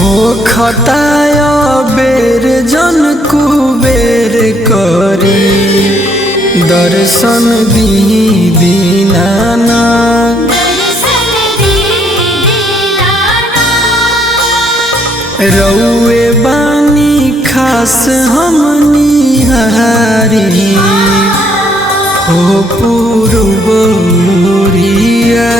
हो खताय बेर जन कुबेर करी दर्शन दी दीनानाथ। रउए बानी खास हमनी हारी हो पूर्व मोरिया।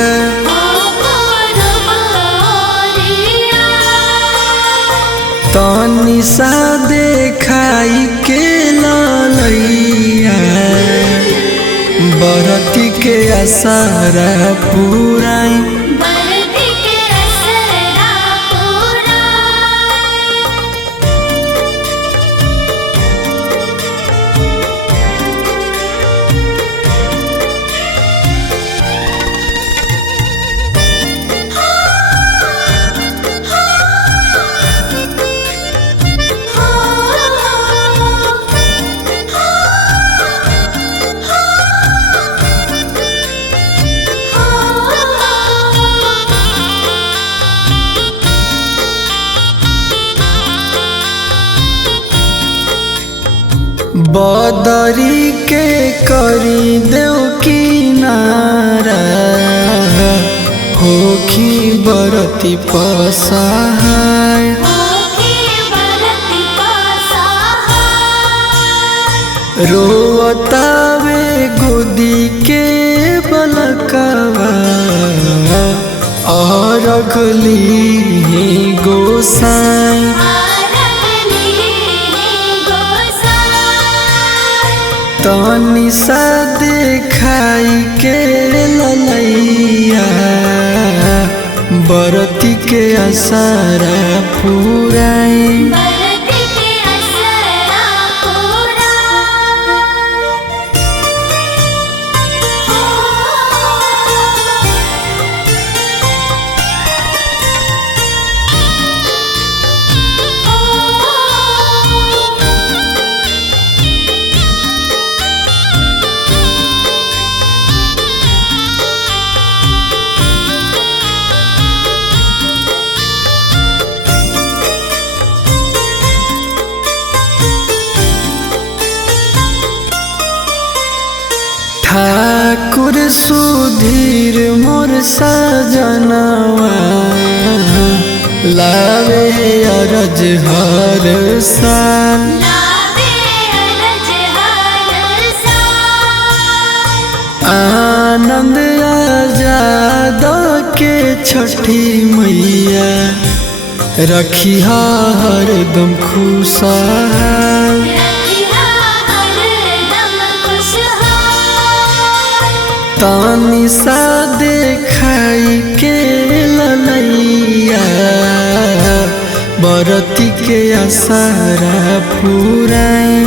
तनी सा देखाई के ललैया बरती के आसारा पुराई। बदरी के करी देव किनारा होखी बरती पसहाय। रोवतावे गोदी के बलकवा और अगली गोसाई। तनी सा देखाई के ललैया बरती के आसारा पुराई। ठाकुर सुधीर मोर सजनवा लावे अरज हर साल। आनंद आजाद के छठी मैया रखी हरदम खुशहाल। तनी सा देखाई के ललैया बरती के आसारा पुराई।